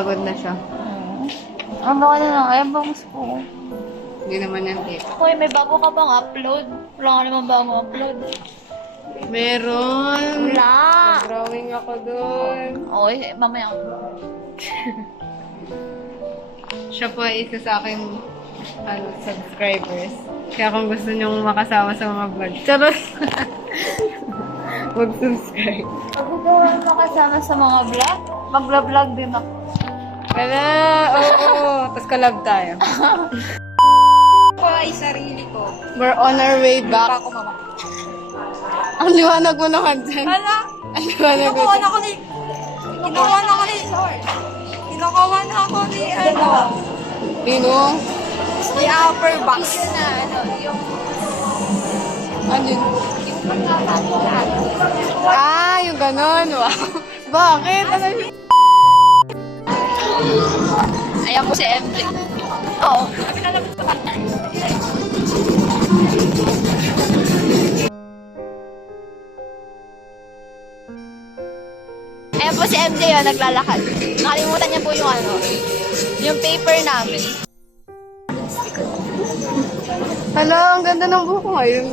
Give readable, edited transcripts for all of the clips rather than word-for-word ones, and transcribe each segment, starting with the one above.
pagod na siya. Ang baka na lang, ayaw bangus ko. Hindi naman yan dito. Hoy, may bago ka bang upload? Wala ka naman bago upload. Meron! Wala! Drawing ako doon. Oy, mamaya. Siya po ay isa sa aking subscribers. Kaya kung gusto niyong makasama sa mga vlog, charot! Mag-subscribe. Pag gusto mo makasama sa mga vlog, magla-vlog din ako. Wala! Oo! Tapos collab tayo. Ako ay sarili ko. We're on our way back. Ako mama. Ang liwanag mo naman dyan. Hala! Ang liwanag mo Kinukuha dyan. na ako ni... Kinukuha na ako ni... Kinukuha na ako ni... Ano? Pinong? Ni upper box. Na, ano, yung... Ano yun? Yung pagkakataon. Ah, yung ganon. Wow. Bakit? Ano yun? Ayan po si MJ. Oo. Ayan po si MJ, oh, naglalakad. Nakalimutan niya po yung ano, yung paper namin. Hala, ang ganda ng buhok ko ngayon.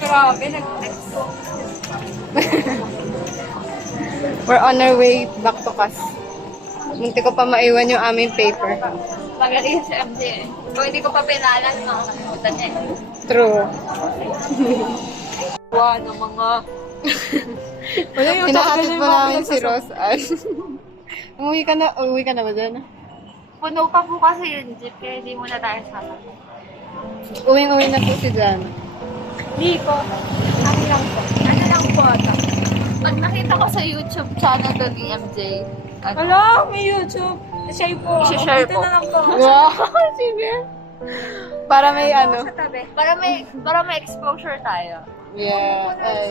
Grabe, nag-text ko. We're on our way back to Kas. Munti ko pa maiwan yung aming paper. Magaling si MJ eh. Kung hindi ko pa pinalan, makakalimutan niya eh. True. Wow, ng mga... Wala yung hinahatid pa namin si Rose Ann. Umuwi ka na ba dyan? Puno pa po kasi yung jeep, kaya hindi muna tayo sasakay. Uwing-uwi na po si Jan. Hindi po. Ano lang po? Ano lang po ata? Pag nakita ko sa YouTube channel doon ni MJ, ano? Hello, may YouTube. Share po. I-share Dito po. na lang po. Wow! Sige. Para may ano. Sa tabi. Para may exposure tayo. Yeah. Ay.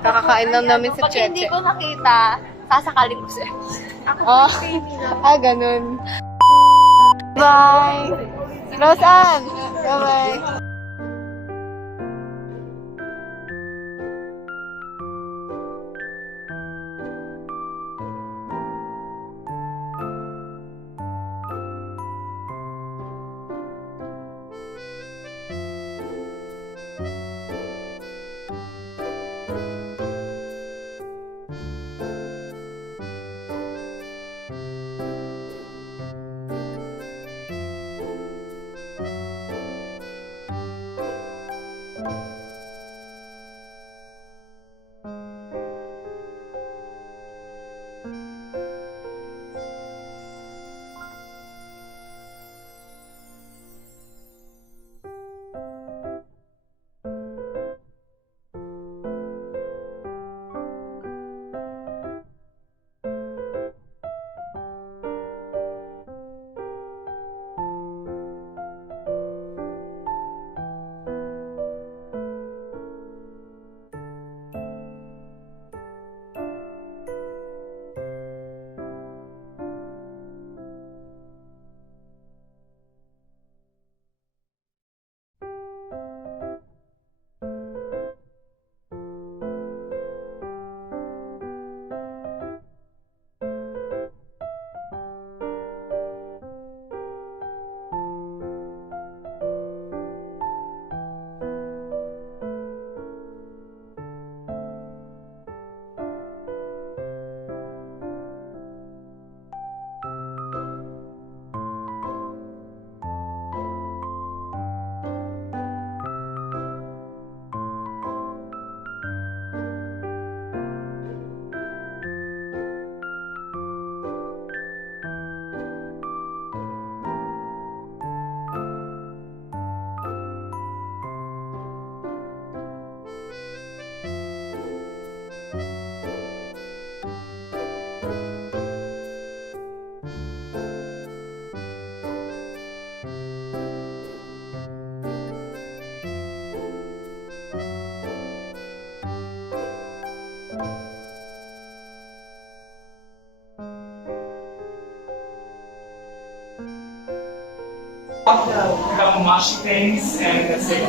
Kakakain lang namin sa Pag hindi Cheche. ko nakita, sasakalin ko siya. Oh. Ganun. Bye! Rose Ann! Bye-bye! Couple mushy things and that's it.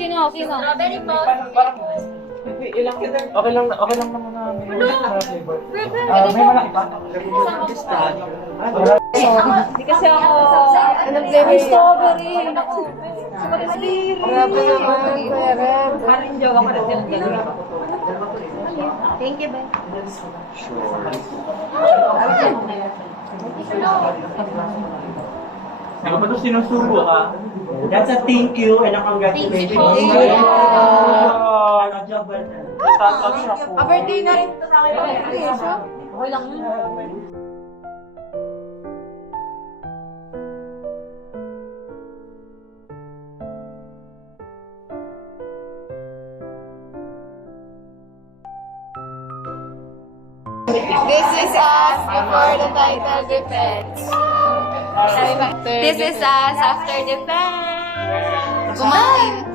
Sino? Strawberry po. Okay lang naman na may flavor. May malaki pa. Hindi kasi ako... Anong flavor? Strawberry. Grabe naman, Kuya Rem. Parang joke ako na din. Thank you, Ben. Hindi ko pa ito sinusubo ha. That's a thank you and a congratulations. Thank you. Good job, well done. Tatouch ako. Birthday na rin ito sa akin. Okay lang yun. This is us before the title defense. This is us after defense. Kumain.